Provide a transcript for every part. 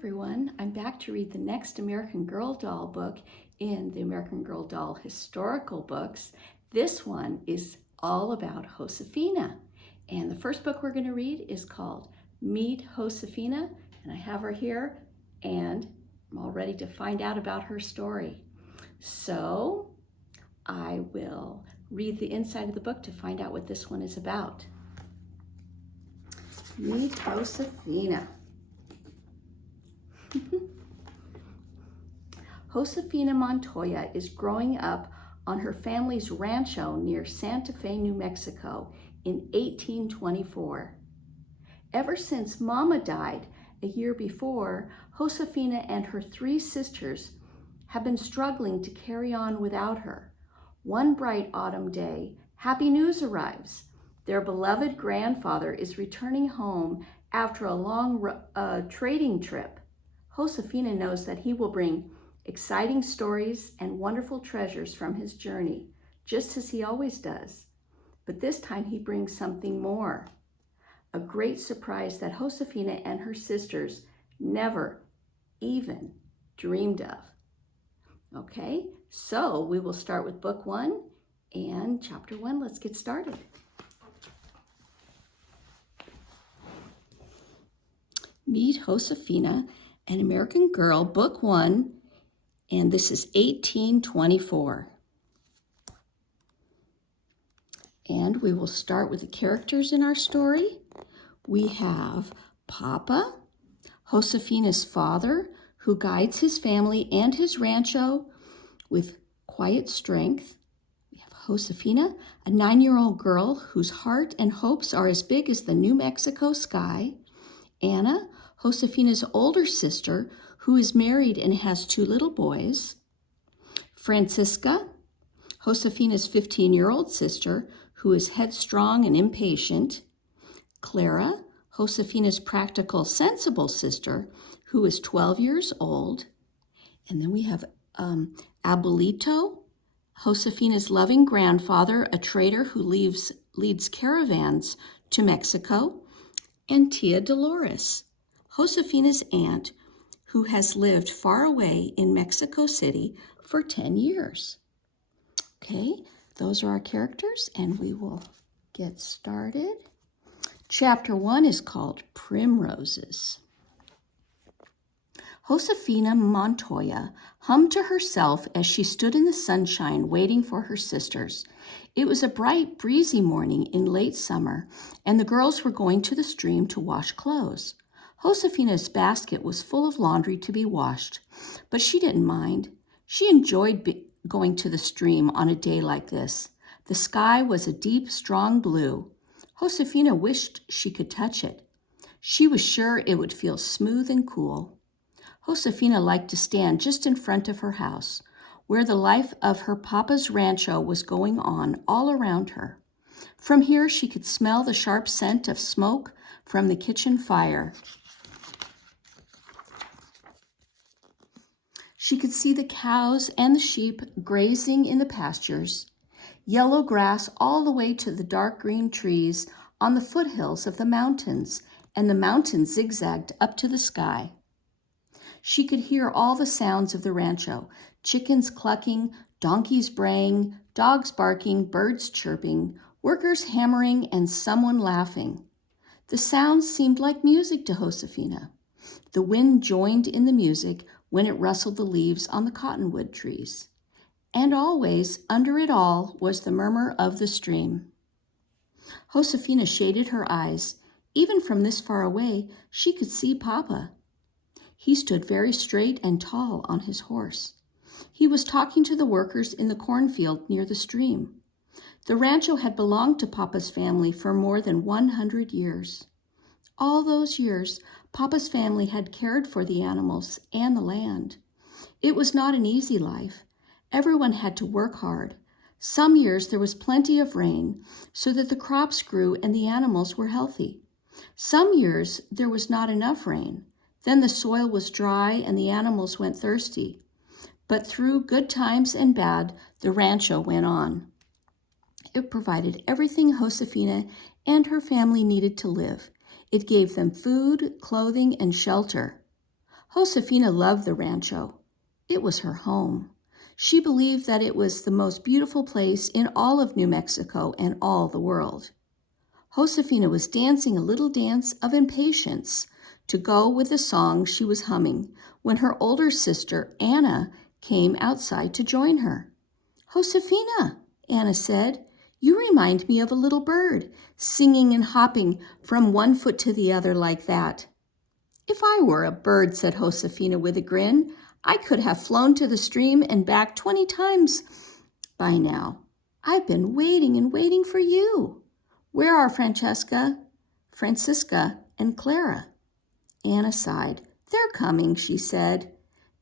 everyone, I'm back to read the next American Girl doll book in the American Girl doll historical books. This one is all about Josefina, and the first book we're going to read is called Meet Josefina, and I have her here and I'm all ready to find out about her story. So I will read the inside of the book to find out what this one is about. Meet Josefina. Josefina Montoya is growing up on her family's rancho near Santa Fe, New Mexico in 1824. Ever since Mama died a year before, Josefina and her 3 sisters have been struggling to carry on without her. One bright autumn day, happy news arrives. Their beloved grandfather is returning home after a long trading trip. Josefina knows that he will bring exciting stories and wonderful treasures from his journey, just as he always does. But this time he brings something more, a great surprise that Josefina and her sisters never even dreamed of. Okay, so we will start with book 1 and chapter 1. Let's get started. Meet Josefina, an American Girl, book 1, and this is 1824. And we will start with the characters in our story. We have Papa, Josefina's father, who guides his family and his rancho with quiet strength. We have Josefina, a 9-year-old girl whose heart and hopes are as big as the New Mexico sky. Anna, Josefina's older sister, who is married and has 2 little boys. Francisca, Josefina's 15-year-old sister, who is headstrong and impatient. Clara, Josefina's practical, sensible sister, who is 12 years old. And then we have Abuelito, Josefina's loving grandfather, a trader who leads caravans to Mexico. And Tia Dolores, Josefina's aunt, who has lived far away in Mexico City for 10 years. Okay, those are our characters, and we will get started. Chapter 1 is called Primroses. Josefina Montoya hummed to herself as she stood in the sunshine waiting for her sisters. It was a bright, breezy morning in late summer, and the girls were going to the stream to wash clothes. Josefina's basket was full of laundry to be washed, but she didn't mind. She enjoyed going to the stream on a day like this. The sky was a deep, strong blue. Josefina wished she could touch it. She was sure it would feel smooth and cool. Josefina liked to stand just in front of her house, where the life of her papa's rancho was going on all around her. From here, she could smell the sharp scent of smoke from the kitchen fire. She could see the cows and the sheep grazing in the pastures, yellow grass all the way to the dark green trees on the foothills of the mountains, and the mountains zigzagged up to the sky. She could hear all the sounds of the rancho, chickens clucking, donkeys braying, dogs barking, birds chirping, workers hammering, and someone laughing. The sounds seemed like music to Josefina. The wind joined in the music when it rustled the leaves on the cottonwood trees. And always, under it all, was the murmur of the stream. Josefina shaded her eyes. Even from this far away, she could see Papa. He stood very straight and tall on his horse. He was talking to the workers in the cornfield near the stream. The rancho had belonged to Papa's family for more than 100 years. All those years, Papa's family had cared for the animals and the land. It was not an easy life. Everyone had to work hard. Some years there was plenty of rain, so that the crops grew and the animals were healthy. Some years there was not enough rain. Then the soil was dry and the animals went thirsty. But through good times and bad, the rancho went on. It provided everything Josefina and her family needed to live. It gave them food, clothing, and shelter. Josefina loved the rancho. It was her home. She believed that it was the most beautiful place in all of New Mexico and all the world. Josefina was dancing a little dance of impatience to go with the song she was humming when her older sister, Anna, came outside to join her. "Josefina," Anna said, "you remind me of a little bird, singing and hopping from one foot to the other like that." "If I were a bird," said Josefina with a grin, "I could have flown to the stream and back 20 times by now. I've been waiting and waiting for you. Where are Francisca, and Clara?" Anna sighed. "They're coming," she said.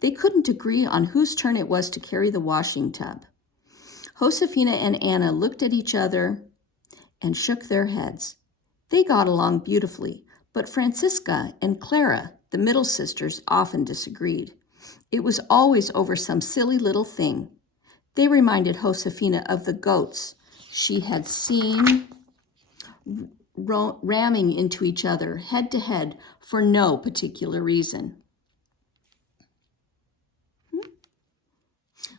They couldn't agree on whose turn it was to carry the washing tub. Josefina and Anna looked at each other and shook their heads. They got along beautifully, but Francisca and Clara, the middle sisters, often disagreed. It was always over some silly little thing. They reminded Josefina of the goats she had seen ramming into each other head to head for no particular reason.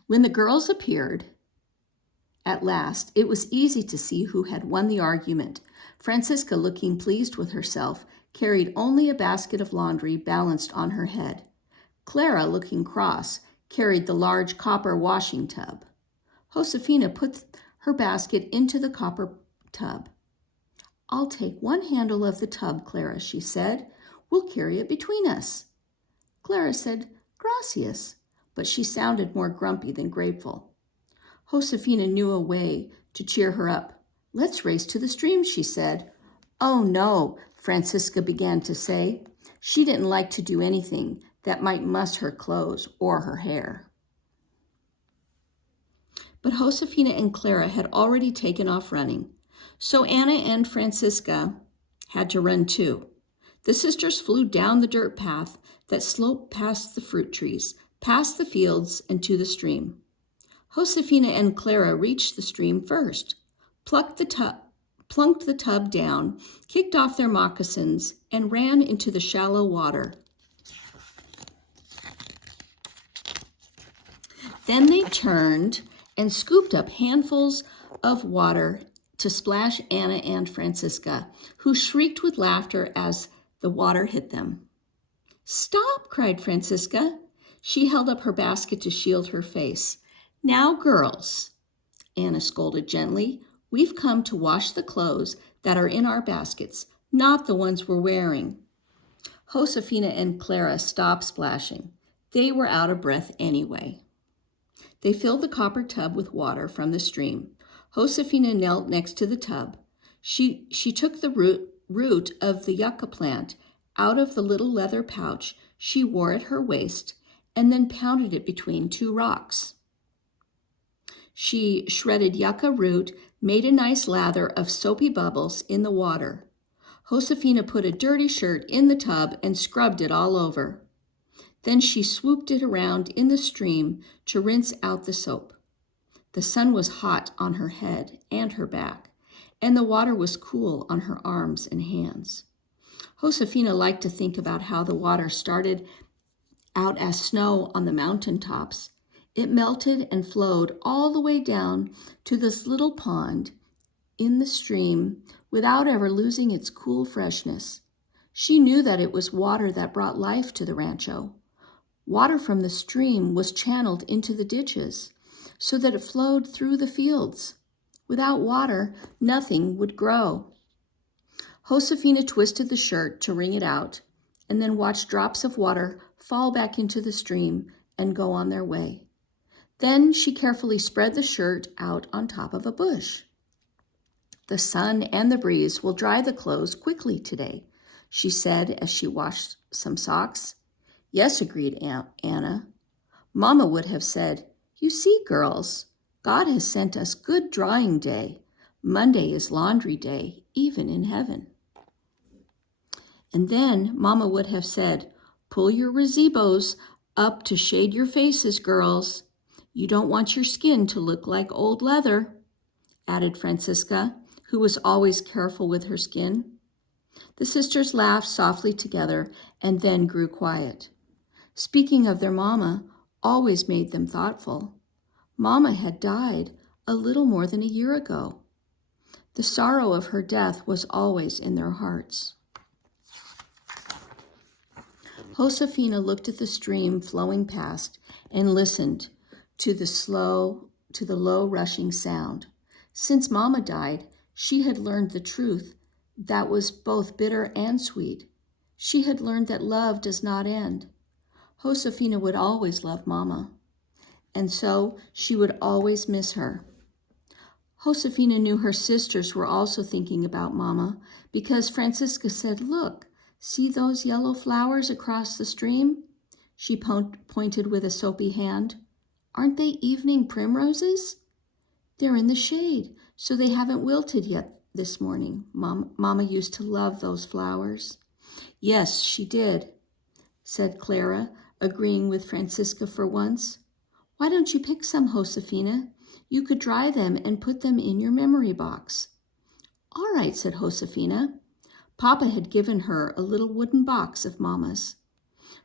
When the girls appeared, at last, it was easy to see who had won the argument. Francisca, looking pleased with herself, carried only a basket of laundry balanced on her head. Clara, looking cross, carried the large copper washing tub. Josefina put her basket into the copper tub. "I'll take one handle of the tub, Clara," she said. "We'll carry it between us." Clara said, "Gracias," but she sounded more grumpy than grateful. Josefina knew a way to cheer her up. "Let's race to the stream," she said. "Oh, no," Francisca began to say. She didn't like to do anything that might muss her clothes or her hair. But Josefina and Clara had already taken off running, so Anna and Francisca had to run too. The sisters flew down the dirt path that sloped past the fruit trees, past the fields, and to the stream. Josefina and Clara reached the stream first, plunked the tub down, kicked off their moccasins, and ran into the shallow water. Then they turned and scooped up handfuls of water to splash Anna and Francisca, who shrieked with laughter as the water hit them. "Stop!" cried Francisca. She held up her basket to shield her face. "Now, girls," Anna scolded gently, "we've come to wash the clothes that are in our baskets, not the ones we're wearing." Josefina and Clara stopped splashing. They were out of breath anyway. They filled the copper tub with water from the stream. Josefina knelt next to the tub. She took the root of the yucca plant out of the little leather pouch she wore at her waist and then pounded it between two rocks. She shredded yucca root, made a nice lather of soapy bubbles in the water. Josefina put a dirty shirt in the tub and scrubbed it all over. Then she swooped it around in the stream to rinse out the soap. The sun was hot on her head and her back, and the water was cool on her arms and hands. Josefina liked to think about how the water started out as snow on the mountain tops. It melted and flowed all the way down to this little pond in the stream without ever losing its cool freshness. She knew that it was water that brought life to the rancho. Water from the stream was channeled into the ditches so that it flowed through the fields. Without water, nothing would grow. Josefina twisted the shirt to wring it out and then watched drops of water fall back into the stream and go on their way. Then she carefully spread the shirt out on top of a bush. "The sun and the breeze will dry the clothes quickly today," she said as she washed some socks. "Yes," agreed Anna. "Mama would have said, 'You see, girls, God has sent us good drying day. Monday is laundry day, even in heaven.'" And then Mama would have said, "Pull your gazebos up to shade your faces, girls. You don't want your skin to look like old leather," added Francisca, who was always careful with her skin. The sisters laughed softly together and then grew quiet. Speaking of their mama always made them thoughtful. Mama had died a little more than a year ago. The sorrow of her death was always in their hearts. Josefina looked at the stream flowing past and listened to the low rushing sound. Since Mama died, she had learned the truth that was both bitter and sweet. She had learned that love does not end. Josefina would always love Mama, and so she would always miss her. Josefina knew her sisters were also thinking about Mama because Francisca said, "Look, see those yellow flowers across the stream?" She pointed with a soapy hand. "Aren't they evening primroses? They're in the shade, so they haven't wilted yet this morning. Mama used to love those flowers." "Yes, she did," said Clara, agreeing with Francisca for once. "Why don't you pick some, Josefina? You could dry them and put them in your memory box." "All right," said Josefina. Papa had given her a little wooden box of Mama's.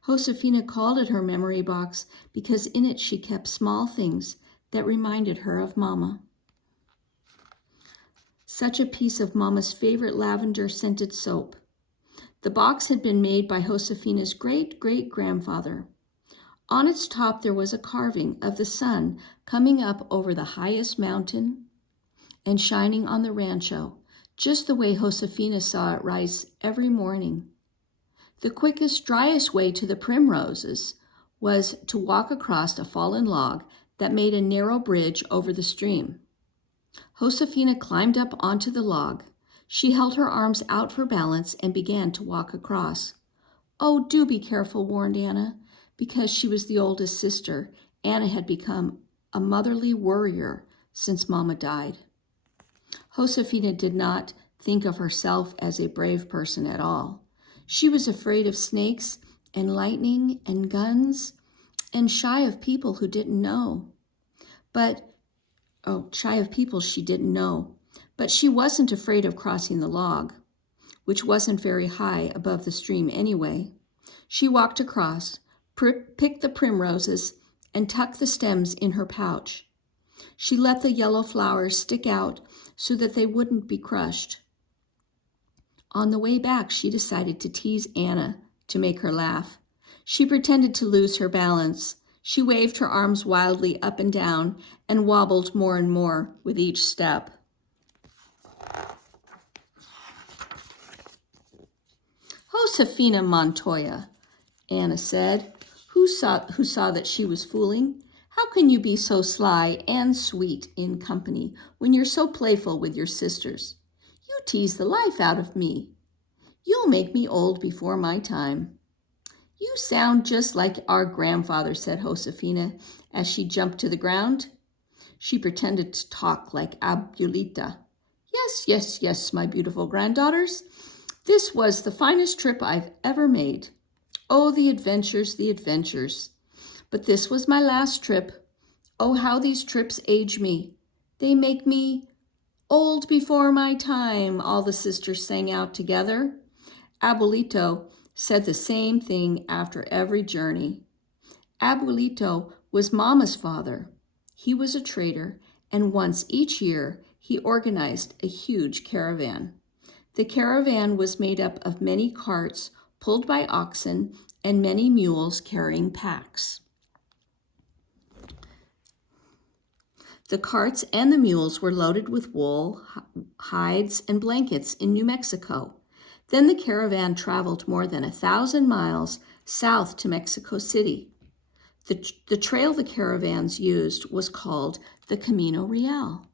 Josefina called it her memory box because in it she kept small things that reminded her of Mama. Such a piece of Mama's favorite lavender-scented soap. The box had been made by Josefina's great-great-grandfather. On its top there was a carving of the sun coming up over the highest mountain and shining on the rancho, just the way Josefina saw it rise every morning. The quickest, driest way to the primroses was to walk across a fallen log that made a narrow bridge over the stream. Josefina climbed up onto the log. She held her arms out for balance and began to walk across. "Oh, do be careful," warned Anna. Because she was the oldest sister, Anna had become a motherly worrier since Mama died. Josefina did not think of herself as a brave person at all. She was afraid of snakes and lightning and guns and shy of people she didn't know. But she wasn't afraid of crossing the log, which wasn't very high above the stream anyway. She walked across, picked the primroses, and tucked the stems in her pouch. She let the yellow flowers stick out so that they wouldn't be crushed. On the way back, she decided to tease Anna to make her laugh. She pretended to lose her balance. She waved her arms wildly up and down and wobbled more and more with each step. "Josefina Montoya," Anna said, who saw that she was fooling. "How can you be so sly and sweet in company when you're so playful with your sisters? You tease the life out of me. You'll make me old before my time." "You sound just like our grandfather," said Josefina as she jumped to the ground. She pretended to talk like Abuelita. Yes, my beautiful granddaughters. This was the finest trip I've ever made. Oh, the adventures, the adventures. But this was my last trip. Oh, how these trips age me. They make me old before my time," all the sisters sang out together. Abuelito said the same thing after every journey. Abuelito was Mama's father. He was a trader, and once each year he organized a huge caravan. The caravan was made up of many carts pulled by oxen and many mules carrying packs. The carts and the mules were loaded with wool, hides, and blankets in New Mexico. Then the caravan traveled more than 1,000 miles south to Mexico City. The trail the caravans used was called the Camino Real.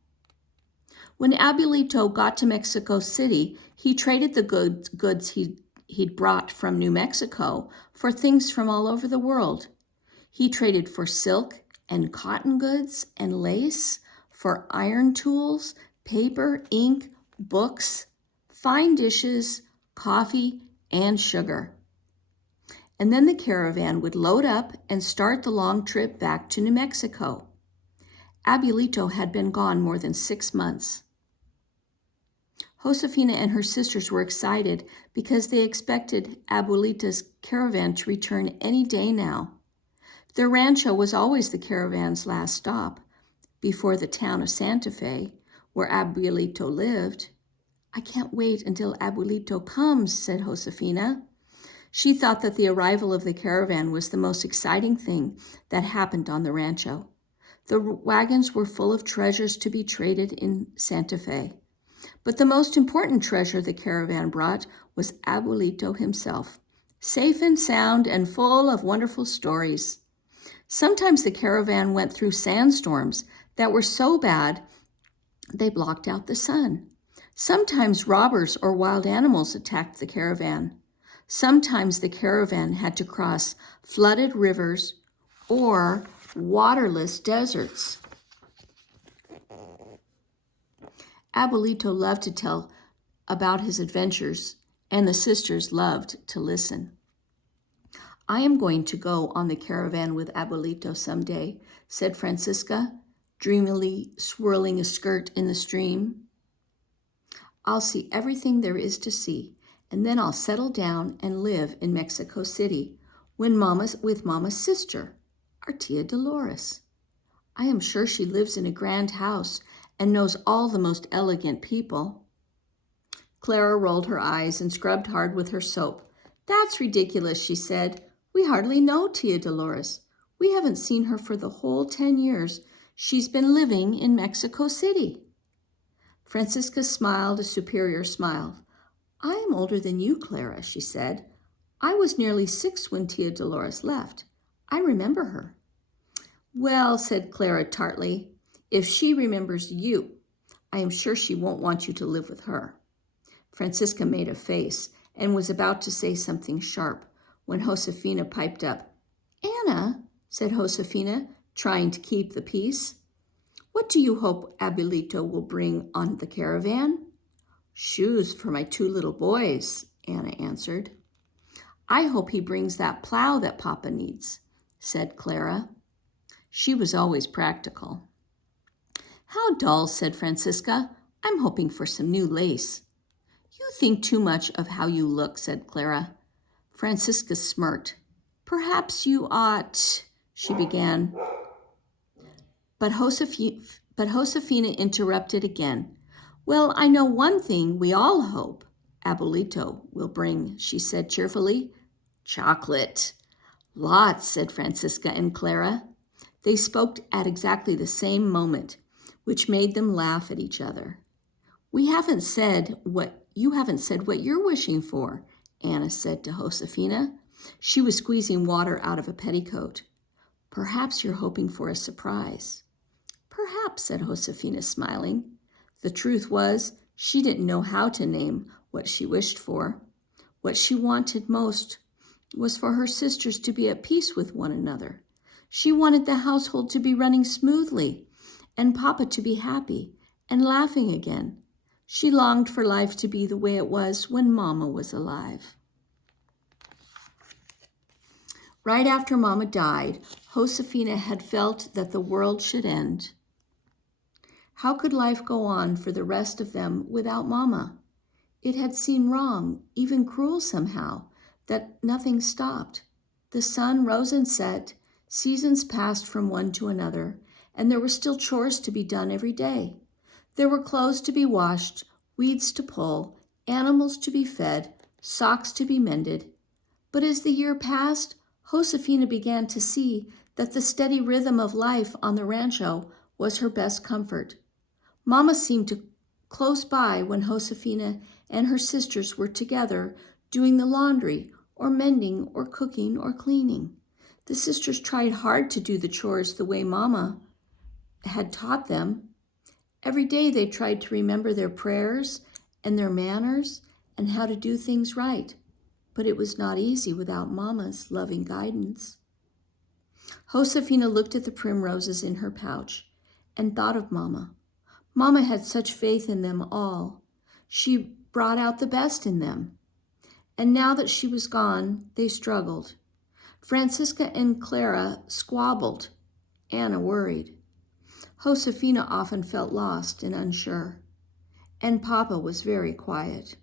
When Abuelito got to Mexico City, he traded the goods he'd brought from New Mexico for things from all over the world. He traded for silk and cotton goods and lace, for iron tools, paper, ink, books, fine dishes, coffee, and sugar. And then the caravan would load up and start the long trip back to New Mexico. Abuelito had been gone more than 6 months. Josefina and her sisters were excited because they expected Abuelita's caravan to return any day now. Their rancho was always the caravan's last stop before the town of Santa Fe, where Abuelito lived. "I can't wait until Abuelito comes," said Josefina. She thought that the arrival of the caravan was the most exciting thing that happened on the rancho. The wagons were full of treasures to be traded in Santa Fe. But the most important treasure the caravan brought was Abuelito himself, safe and sound and full of wonderful stories. Sometimes the caravan went through sandstorms that were so bad they blocked out the sun. Sometimes robbers or wild animals attacked the caravan. Sometimes the caravan had to cross flooded rivers or waterless deserts. Abuelito loved to tell about his adventures, and the sisters loved to listen. "I am going to go on the caravan with Abuelito someday," said Francisca, dreamily swirling a skirt in the stream. "I'll see everything there is to see, and then I'll settle down and live in Mexico City with Mama's sister, our Tia Dolores. I am sure she lives in a grand house and knows all the most elegant people." Clara rolled her eyes and scrubbed hard with her soap. "That's ridiculous," she said. "We hardly know Tia Dolores. We haven't seen her for the whole 10 years she's been living in Mexico City." Francisca smiled a superior smile. "I am older than you, Clara," she said. "I was nearly 6 when Tia Dolores left. I remember her." "Well," said Clara tartly, "if she remembers you, I am sure she won't want you to live with her." Francisca made a face and was about to say something sharp when Josefina piped up. "Anna," said Josefina, trying to keep the peace, "what do you hope Abuelito will bring on the caravan?" "Shoes for my 2 little boys," Anna answered. "I hope he brings that plow that Papa needs," said Clara. She was always practical. "How dull," said Francisca. "I'm hoping for some new lace." "You think too much of how you look," said Clara. Francisca smirked. "Perhaps you ought," she began. But Josefina interrupted again. "Well, I know one thing we all hope Abuelito will bring," she said cheerfully. "Chocolate." "Lots," said Francisca and Clara. They spoke at exactly the same moment, which made them laugh at each other. You haven't said what you're wishing for," Anna said to Josefina. She was squeezing water out of a petticoat. "Perhaps you're hoping for a surprise." "Perhaps," said Josefina, smiling. The truth was, she didn't know how to name what she wished for. What she wanted most was for her sisters to be at peace with one another. She wanted the household to be running smoothly and Papa to be happy and laughing again. She longed for life to be the way it was when Mama was alive. Right after Mama died, Josefina had felt that the world should end. How could life go on for the rest of them without Mama? It had seemed wrong, even cruel somehow, that nothing stopped. The sun rose and set, seasons passed from one to another, and there were still chores to be done every day. There were clothes to be washed, weeds to pull, animals to be fed, socks to be mended. But as the year passed, Josefina began to see that the steady rhythm of life on the rancho was her best comfort. Mama seemed close by when Josefina and her sisters were together doing the laundry or mending or cooking or cleaning. The sisters tried hard to do the chores the way Mama had taught them. Every day they tried to remember their prayers and their manners and how to do things right. But it was not easy without Mama's loving guidance. Josefina looked at the primroses in her pouch and thought of Mama. Mama had such faith in them all. She brought out the best in them. And now that she was gone, they struggled. Francisca and Clara squabbled. Anna worried. Josefina often felt lost and unsure. and Papa was very quiet.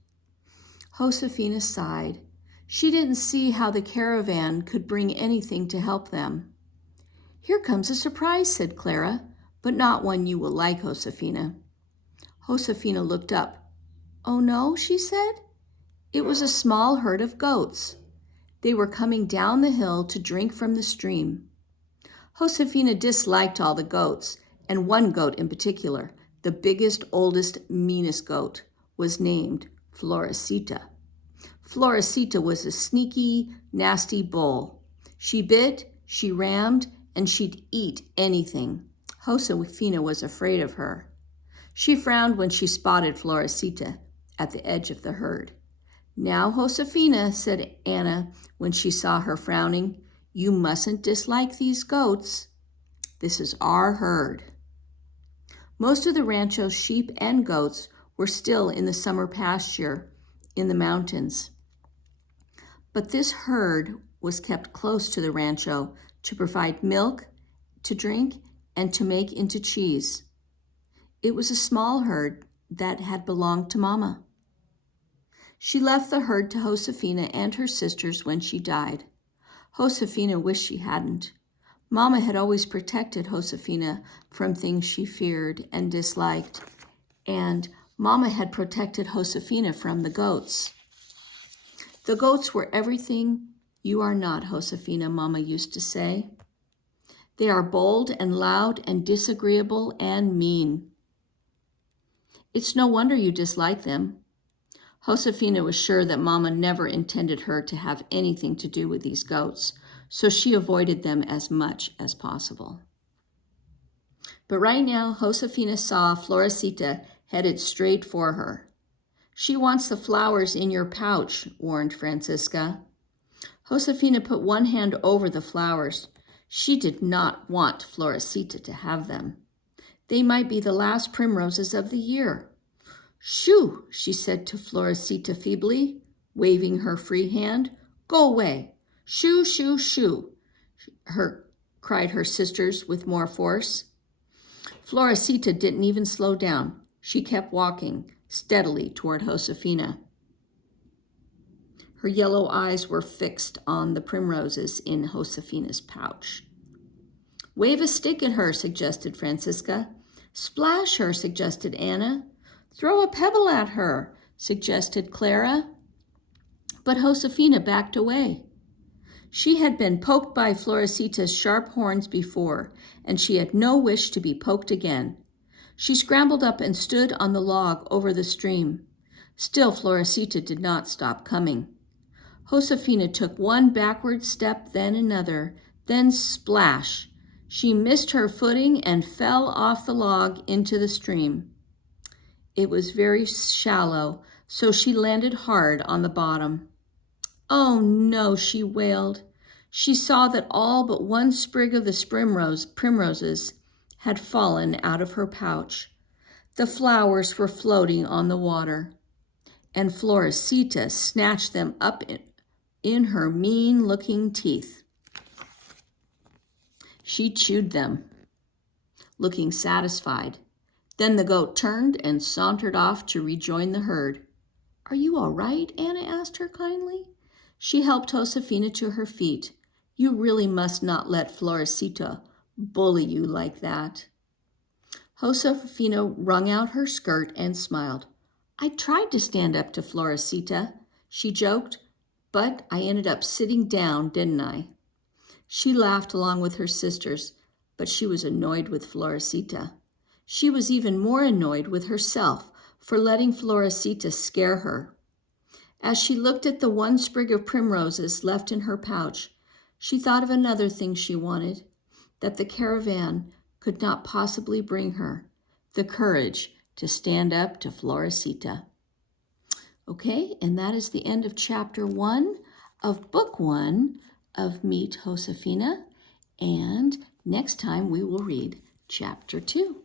Josefina sighed. She didn't see how the caravan could bring anything to help them. "Here comes a surprise," said Clara, "but not one you will like, Josefina." Josefina looked up. "Oh no," she said. It was a small herd of goats. They were coming down the hill to drink from the stream. Josefina disliked all the goats, and one goat in particular, the biggest, oldest, meanest goat, was named Florecita. Florecita was a sneaky, nasty bull. She bit, she rammed, and she'd eat anything. Josefina was afraid of her. She frowned when she spotted Florecita at the edge of the herd. "Now, Josefina," said Anna when she saw her frowning, "you mustn't dislike these goats. This is our herd." Most of the rancho's sheep and goats were still in the summer pasture in the mountains. But this herd was kept close to the rancho to provide milk, to drink, and to make into cheese. It was a small herd that had belonged to Mama. She left the herd to Josefina and her sisters when she died. Josefina wished she hadn't. Mama had always protected Josefina from things she feared and disliked, and Mama had protected Josefina from the goats. "The goats were everything you are not, Josefina," Mama used to say. "They are bold and loud and disagreeable and mean. It's no wonder you dislike them." Josefina was sure that Mama never intended her to have anything to do with these goats, so she avoided them as much as possible. But right now, Josefina saw Florecita headed straight for her. "She wants the flowers in your pouch," warned Francisca. Josefina put one hand over the flowers. She did not want Florecita to have them. They might be the last primroses of the year. "Shoo," she said to Florecita feebly, waving her free hand. "Go away. Shoo, shoo, shoo," cried her sisters with more force. Florecita didn't even slow down. She kept walking steadily toward Josefina. Her yellow eyes were fixed on the primroses in Josefina's pouch. "Wave a stick at her," suggested Francisca. "Splash her," suggested Anna. "Throw a pebble at her," suggested Clara. But Josefina backed away. She had been poked by Florecita's sharp horns before, and she had no wish to be poked again. She scrambled up and stood on the log over the stream. Still Florecita did not stop coming. Josefina took one backward step, then another, then splash! She missed her footing and fell off the log into the stream. It was very shallow, so she landed hard on the bottom. "Oh no," she wailed. She saw that all but one sprig of the primroses had fallen out of her pouch. The flowers were floating on the water, and Florecita snatched them up in her mean-looking teeth. She chewed them, looking satisfied. Then the goat turned and sauntered off to rejoin the herd. "Are you all right?" Anna asked her kindly. She helped Josefina to her feet. "You really must not let Florecita bully you like that." Josefina wrung out her skirt and smiled. "I tried to stand up to Florecita," she joked, "but I ended up sitting down, didn't I?" She laughed along with her sisters, but she was annoyed with Florecita. She was even more annoyed with herself for letting Florecita scare her. As she looked at the one sprig of primroses left in her pouch, she thought of another thing she wanted, that the caravan could not possibly bring her, the courage to stand up to Florecita. Okay, and that is the end of chapter 1 of book 1 of Meet Josefina. And next time we will read chapter 2.